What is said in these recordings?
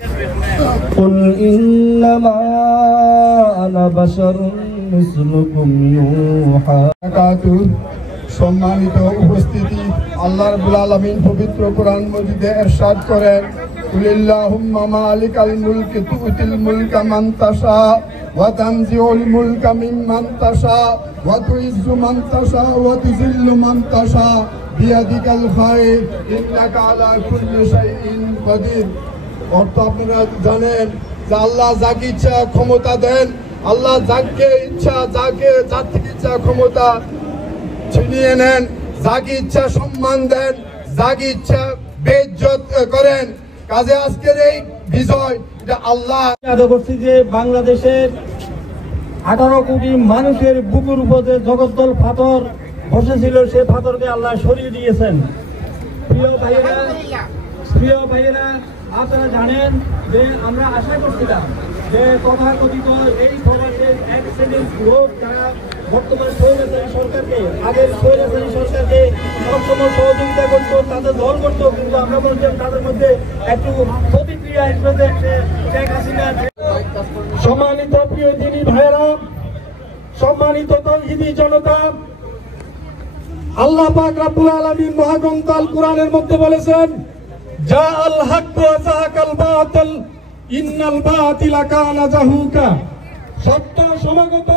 قل إنما أنا بشر مثلكم يوحى। সম্মানিত উপস্থিতি, আল্লাহ রাব্বুল আলামিন পবিত্র কোরআন মাজিদে ইরশাদ করেন, কুলিল্লাহুম্মা মালিকাল মুলকি তুতিল মুলকা মান তাশা ওয়া তানজিউল মুলকা মিম্মান তাশা ওয়া তুইজ্জু মান তাশা ওয়া তুযিল্লু মান তাশা বিয়াদিকাল খায়র ইন্নাকা আলা কুল্লি শাইইন কাদির। অর্থ আপনারা জানেন যে আল্লাহ যাকে ইচ্ছা ক্ষমতা দেন, আল্লাহ যাকে ইচ্ছা যার থেকে ইচ্ছা ক্ষমতা ছিনিয়ে নেন, যাকে ইচ্ছা সম্মান দেন, যাকে ইচ্ছা বেইজ্জত করেন। কাজে আজকের এই বিজয় এটা আল্লাহ আদা করছি যে বাংলাদেশের 18 কোটি মানুষের বুকের উপর যে জগদ্দল পাথর বসেছিল, সেই পাথরকে আল্লাহ সরিয়ে দিয়েছেন। প্রিয় ভাইয়েরা, আপনারা জানেন যে আমরা আশা করছিলাম যে তথাকথিত এই সমাজের এক শ্রেণীর লোক যারা বর্তমান স্বৈরাচারী সরকারকে, আগের স্বৈরাচারী সরকারকে সবসময় সহযোগিতা করতো, তাদের দল করতো, কিন্তু আমরা বলছিলাম তাদের মধ্যে একটু প্রতিক্রিয়া হিসেবে শেখ হাসিনা। সম্মানিত প্রিয় দিনী ভাইয়েরা, সম্মানিত তাওহীদি জনতা, আল্লাহ পাক রব্বুল আলামিন মহাগ্রন্থ আল কোরআনের মধ্যে বলেছেন, জাআল হাক্কু ওয়া যাহাকাল বাতিল ইন্নাল বাতিলা কানা যাহুকা। সত্য সমাগত,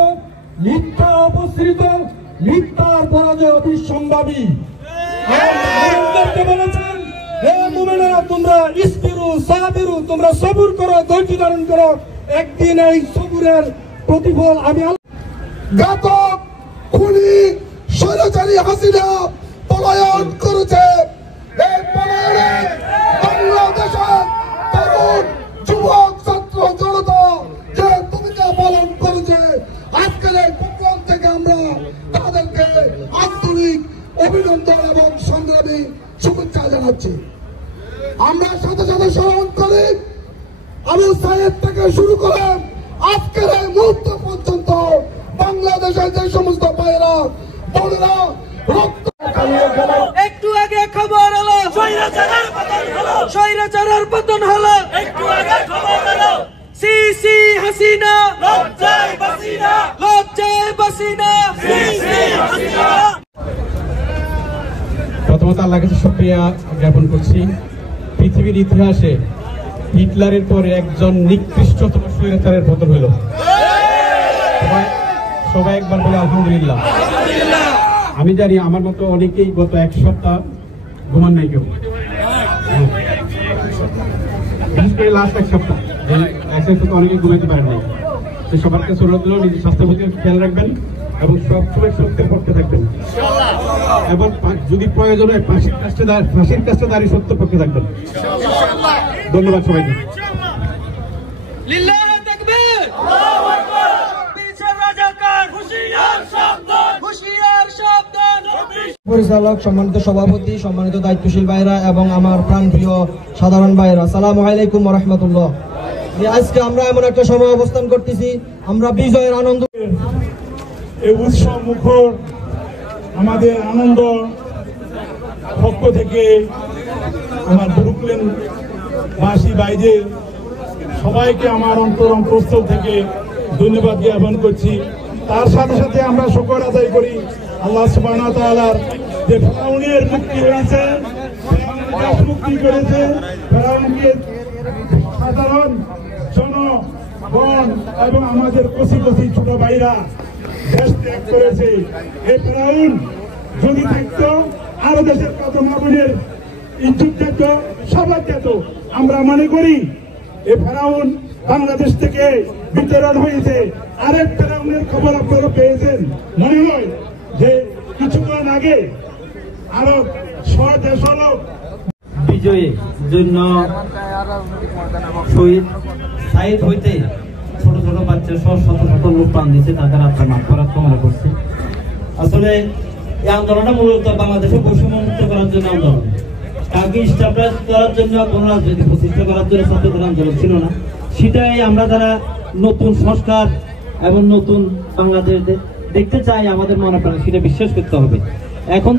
মিথ্যা উপস্থিত, মিথ্যার পরাজয় অবিসম্ভাবী। মুমিনদেরকে বলেছেন, হে মুমিনেরা, তোমরা ইসবিরু সাবিরু, তোমরা সবুর করো, ধৈর্য ধারণ করো, একদিন এই সবুরের প্রতিফল আমি। ঘাতক খুনি স্বৈরাচারী হাসিনা পলায়ন করেছে। এই পলায়নে বাংলাদেশের তরুণ যুবক ছাত্র জনতা যে ভূমিকা পালন করেছে, আজকের এই প্রোগ্রাম থেকে আমরা তাদেরকে আন্তরিক অভিনন্দন এবং সংগ্রামী শুভেচ্ছা জানাচ্ছি। আমরা সাথে সাথে স্মরণ করি আবু সাইদ থেকে শুরু করে আজকের এই মুহূর্ত পর্যন্ত বাংলাদেশের যে সমস্ত ভাইয়েরা বোনেরা রক্ত। একটু আগে খবর হলো স্বৈরাচারের পতন হলো, একটু আগে খবর হলো সিসি হাসিনা লজ্জায় বাসিনা। প্রথমত আল্লাহর কাছে শুকরিয়া জ্ঞাপন করছি। পৃথিবীর ইতিহাসে হিটলারের পরে একজন নিকৃষ্টতম স্বৈরাচারের পতন হলো। সবাই একবার বলে আলহামদুলিল্লাহ। আমি জানি আমার মতো অনেকেই গত এক সপ্তাহ ঘুমান নাই কেউ, লাস্ট এক সপ্তাহ অনেকে ঘুমাইতে পারেন নাই। সবার কাছে অনুরোধ হলো নিজের স্বাস্থ্যের প্রতি খেয়াল রাখবেন এবং সবসময় সত্যের পক্ষে থাকবেন, এবং যদি প্রয়োজন হয় ফাঁসির কাছে দাঁড়িয়ে সত্যের পক্ষে থাকবেন। ধন্যবাদ সবাইকে। পরিচালক, সম্মানিত সভাপতি, সম্মানিত দায়িত্বশীল ভাইরা এবং আমার প্রাণপ্রিয় সাধারণ ভাইরা, আসসালামু আলাইকুম ওয়া রাহমাতুল্লাহ। আজকে আমরা এমন একটা সময় অবস্থান করতেছি, আমরা বিজয়ের আনন্দ, এই উৎসব মুখর আমাদের আনন্দ পক্ষ থেকে আমার ব্রুকলিন বাসী ভাইদের সবাইকে আমার অন্তরস্থল থেকে ধন্যবাদ জ্ঞাপন করছি। তার সাথে সাথে আমরা শুকর আদায় করি আল্লাহ সুবহানাহু ওয়া তাআলার, যে ফেরাউনের মুক্তি হয়েছে, মুক্তি করেছে। ফেরাউনকে সাধারণ জনগণ এবং আমাদের কচি কচি ছোট ভাইরা দেশ ত্যাগ করেছে। এই ফেরাউন যদি থাকতো, আরো দেশের কত মা বোনের ইজ্জত যেত, সবার যেত। আমরা মনে করি এই ফেরাউন বাংলাদেশ থেকে বিতরণ হয়েছে। আরেক ফেরাউনের খবর আপনারা পেয়েছেন মনে হয় যে কিছুক্ষণ আগে আরো 6 দেশ হলো বিজয়ের জন্য শহীদ সাইদ হইতে ছোট ছোট বাচ্চা সহ শত শত লোক প্রাণ দিচ্ছে, তাদের আত্মা মাফ করার কামনা করছে। আসলে এই আন্দোলনটা মূলত বাংলাদেশে বৈষম্য মুক্ত করার জন্য আন্দোলন, কাউকে স্টাবলিশ করার জন্য, কোনো রাজনৈতিক প্রতিষ্ঠা করার জন্য ছাত্রদের আন্দোলন ছিল না। সেটাই আমরা যারা নতুন সংস্কার এবং নতুন বাংলাদেশ দেখতে চাই, আমাদের মনে পড়ে সেটা বিশ্বাস করতে হবে। এখন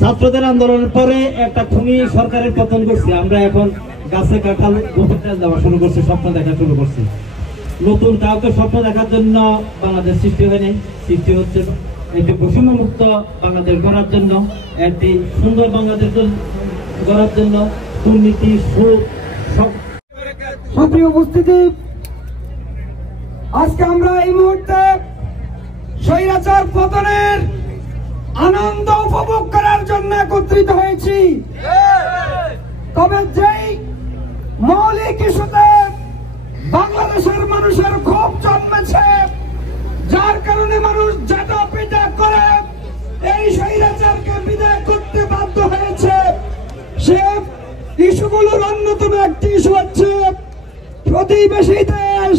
ছাত্রদের আন্দোলনের পরে একটা খুনি সরকারের পতন করছে, আমরা এখন গাছে কাঁঠাল গোপন তেল দেওয়া শুরু করছে, স্বপ্ন দেখা শুরু করছে। নতুন কাউকে স্বপ্ন দেখার জন্য বাংলাদেশ সৃষ্টি হয়নি, সৃষ্টি হচ্ছে একটি বৈষম্যমুক্ত বাংলাদেশ গড়ার জন্য, একটি সুন্দর বাংলাদেশ গড়ার জন্য। দুর্নীতি, সুদ, সক্রিয় উপস্থিতি, আজকে আমরা এই মুহূর্তে স্বৈরাচার পতনের আনন্দ উপভোগ করার জন্য একত্রিত হয়েছি। তবে যেই মৌলিক ইস্যুতে বাংলাদেশের মানুষের ক্ষোভ জন্মেছে, যার কারণে মানুষ জাটা পিটা করে এই স্বৈরাচারকে বিদায় করতে বাধ্য হয়েছে, সে ইস্যুগুলোর অন্যতম একটি ইস্যু হচ্ছে প্রতিবেশী দেশ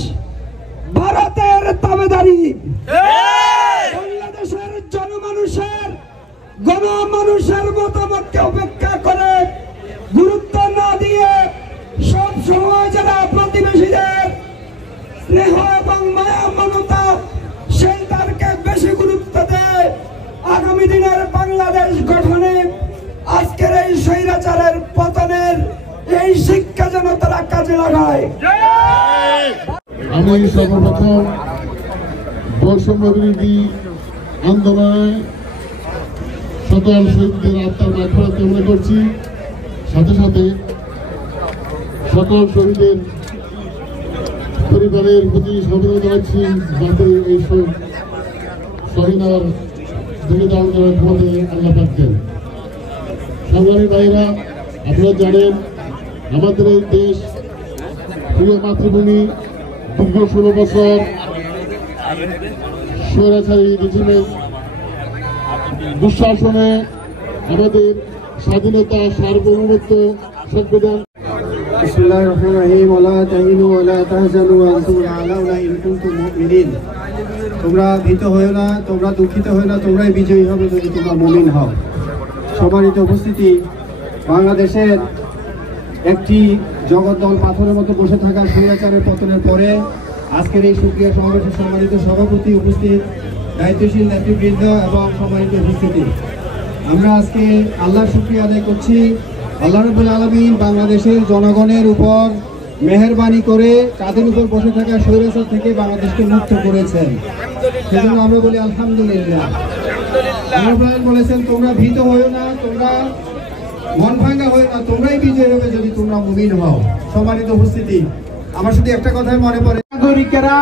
ভারতের তাবেদারি। বাংলাদেশের গণমানুষের মতামতকে উপেক্ষা করে, গুরুত্ব না দিয়ে সব সময় যারা প্রতিবেশীদের স্নেহ এবং মায়া মমতা সেই তারকে বেশি গুরুত্ব দেয়, আগামী দিনের বাংলাদেশ গঠনে আজকের এই স্বৈরাচারের পতনের এই শিক্ষা যেন তারা কাজে লাগায়। আমি সর্বপ্রথম বৈষম্য বিরোধী আন্দোলনে সকল শহীদদের আত্মার মাগফিরাত কামনা করছি। সাথে সাথে সকল শহীদের পরিবারের প্রতি সমবেদনা জানাচ্ছি, যাতে এই শহীদার থেকে দান করার ক্ষমতা আল্লাহ পাচ্ছেন। সংগ্রামী ভাইরা, আপনারা জানেন আমাদের এই দেশ প্রিয় মাতৃভূমি দীর্ঘ 16 বছর স্বৈরাচারী রেজিমের দুঃশাসনে আমাদের স্বাধীনতা, সার্বভৌমত্ব, সংবিধান। বিসমিল্লাহির রহমানির রহিম। ওয়ালা তাহিনু ওয়ালা তাহজানু ওয়া আনতুম আ'লাউনা ইন কুনতুম মুমিনিন। তোমরা ভীত হয়ো না, তোমরা দুঃখিত হয়ো না, তোমরাই বিজয়ী হবে যদি তোমরা মুমিন হও। সম্মানিত উপস্থিতি, বাংলাদেশের একটি জগদ্দল পাথরের মতো বসে থাকা স্বৈরাচারের পতনের পরে আজকের এই সুক্রিয়া সমাবেশের সম্মানিত সভাপতি, উপস্থিত দায়িত্বশীল নেতৃবৃন্দ এবং সম্মানিত উপস্থিতি, আমরা আজকে আল্লাহর শুকরিয়া আদায় করছি। আল্লাহ রাব্বুল আলামিন বাংলাদেশের জনগণের উপর মেহেরবানি করে তাদের উপর বসে থাকা স্বৈরাচার থেকে বাংলাদেশকে মুক্ত করেছেন, সেজন্য আমরা বলি আলহামদুলিল্লাহ। আল্লাহ বলেছেন, তোমরা ভীত হয়ো না, তোমরা মন ভাঙ্গা হয়ে না, তোমরাই বিজয় হবে যদি তোমরা মুমিন হও। সম্মানিত উপস্থিতি, আমার শুধু একটা কথাই মনে পড়ে, নাগরিকেরা,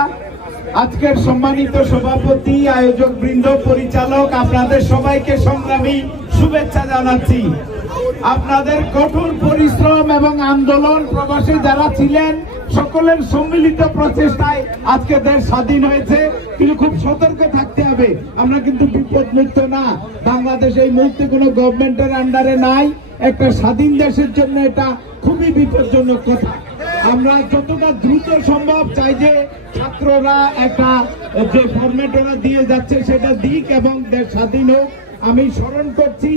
আজকের সম্মানিত সভাপতি, আয়োজক বৃন্দ, পরিচালক, আপনাদের সবাইকে সংগ্রামী শুভেচ্ছা জানাচ্ছি। আপনাদের কঠোর পরিশ্রম এবং আন্দোলন, প্রবাসে যারা ছিলেন সকলের সম্মিলিত প্রচেষ্টায় আজকে দেশ স্বাধীন হয়েছে, কিন্তু খুব সতর্ক থাকতে হবে। আমরা কিন্তু বিপদমুক্ত না। বাংলাদেশ এই মুহূর্তে কোনো গভর্নমেন্টের আন্ডারে নাই। একটা স্বাধীন দেশের জন্য এটা খুবই বিপজ্জনক কথা। আমরা যতটা দ্রুত সম্ভব চাই যে ছাত্ররা একটা যে ফরম্যাট ওরা দিয়ে যাচ্ছে সেটা দিক এবং দেশ স্বাধীন হোক। আমি স্মরণ করছি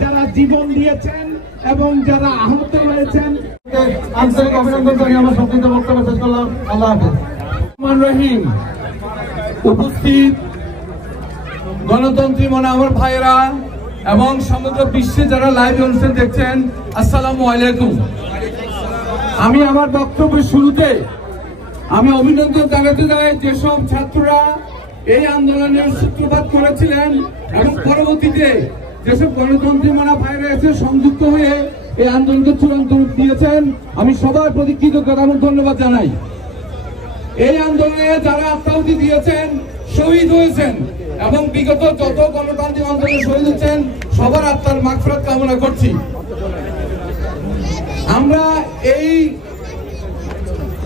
যারা জীবন দিয়েছেন এবং যারা আহত হয়েছেন, আন্তরিক অভিনন্দন জানিয়ে আমার সংক্ষিপ্ত বক্তব্য শেষ করলাম। আল্লাহ হাফেজ। রহিম, উপস্থিত গণতন্ত্রী মনে আমার ভাইয়েরা এবং সমগ্র বিশ্বে যারা লাইভ অনুষ্ঠান দেখছেন, আসসালামু আলাইকুম। আমি আমার বক্তব্যের শুরুতে আমি অভিনন্দন জানাতে চাই যেসব ছাত্ররা এই আন্দোলনের সূত্রপাত করেছিলেন এবং পরবর্তীতে যেসব গণতন্ত্রী মনা ভাইরা এসে সংযুক্ত হয়ে এই আন্দোলনকে চূড়ান্ত রূপ দিয়েছেন। আমি সবার প্রতি কৃতজ্ঞতা এবং ধন্যবাদ জানাই। এই আন্দোলনে যারা আত্মাহুতি দিয়েছেন, শহীদ হয়েছেন এবং বিগত যত গণতান্ত্রিক আন্দোলনে শহীদ হচ্ছেন সবার আত্মার মাগফিরাত কামনা করছি। আমরা এই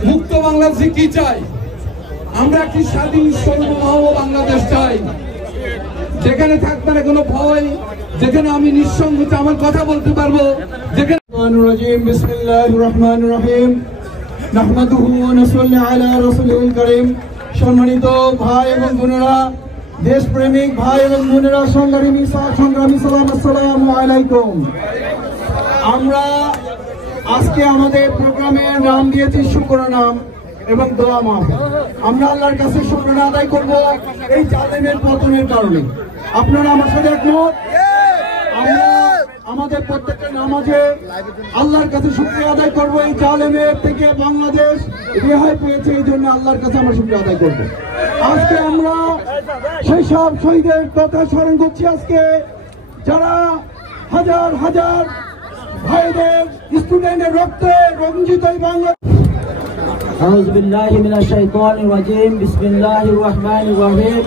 মুক্ত বাংলাদেশে কি চাই? আমরা একটি স্বাধীন সার্বভৌম বাংলাদেশ চাই, যেখানে থাকবে না কোনো ভয়, যেখানে আমি নিঃসংকোচে আমার কথা বলতে পারবো, যেখানে বিসমিল্লাহির রহমানির রহিম। নাহমাদুহু ওয়া নুসাল্লি আলা রাসূলিল কারীম। সম্মানিত ভাই এবং বোনেরা, দেশপ্রেমিক ভাই এবং বোনেরা, সংগ্রামী সালাম, আসসালামু আলাইকুম। আমরা আজকে আমাদের প্রোগ্রামের নাম দিয়েছি শুকরানা এবং দোয়া মাহফিল। আমরা আল্লাহর কাছে শুকরানা আদায় করব এই জালেমের পতনের কারণে। আপনারা আমার সাথে একমত? আমরা আমাদের প্রত্যেকটা নামাজে আল্লাহর কাছে শুকরিয়া আদায় করবো। এই জালেমের থেকে বাংলাদেশ রেহাই পেয়েছে, এই জন্য আল্লাহর কাছে আমরা শুকরিয়া আদায় করবো। আজকে আমরা সেই সব শহীদের কথা স্মরণ করছি। আজকে যারা হাজার হাজার ভাইদের স্টুডেন্টের রক্তে রঞ্জিত এই বাংলা। আউযু বিল্লাহি মিনাশ শাইতানির রাজিম। বিসমিল্লাহির রহমানির রহিম।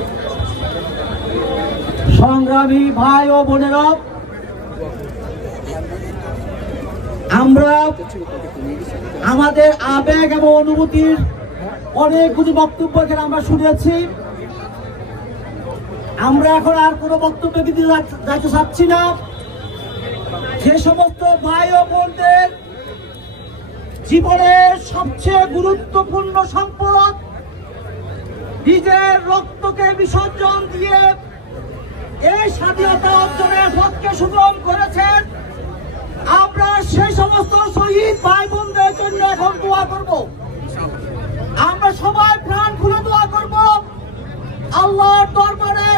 সংগ্রামী ভাই ও বোনেরা, আমরা আমাদের আবেগ এবং অনুভূতির অনেকগুলি বক্তব্য এখানে আমরা শুনেছি। আমরা এখন আর কোনো বক্তব্য দিতে যাইতে চাচ্ছি না। যে সমস্ত ভাই ও বোনদের জীবনের সবচেয়ে গুরুত্বপূর্ণ সম্পদ নিজের রক্তকে বিসর্জন দিয়ে এই স্বাধীনতা অর্জনের পথকে সুগম করেছেন, আমরা সেই সমস্ত শহীদ ভাই বোনদের জন্য এখন দোয়া করব। আমরা সবাই প্রাণ খুলে দোয়া করব আল্লাহর দরবারে,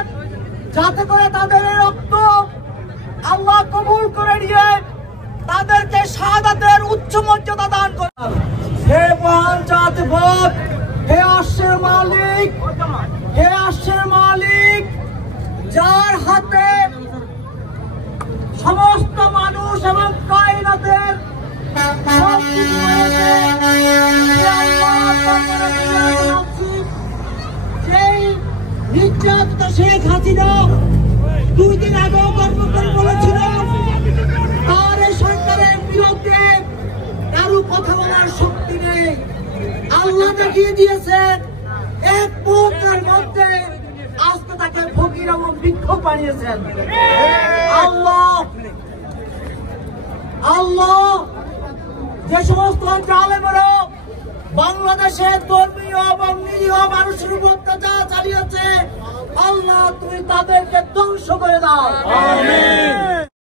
যাতে করে তাদের রক্ত আল্লাহ কবুল করে নিয়ে তাদেরকে শাহাদাতের উচ্চ মর্যাদা দান করেন। হে মহান জাতিপথ, হে আশ্রের মালিক, হে আশ্রের মালিক, যার হাতে সমস্ত মানুষ এবং কায়নাতের সেই নির্যাতিত শেখ হাসিনা 2 দিন আগেও কর্মকর্তা বলেছিল তার এই সরকারের বিরুদ্ধে কারো কথা বলার শক্তি নেই। আল্লাহ দেখিয়ে দিয়েছেন এক মুহূর্তের মধ্যে আজকে তাকে ফকির এবং বিক্ষোভ বানিয়েছেন। আল্লাহ যে সমস্ত জালেমেরা বাংলাদেশের ধর্মীয় এবং নিরীহ মানুষের উপর অত্যাচার চালিয়েছে, আল্লাহ তুমি তাদেরকে ধ্বংস করে দাও।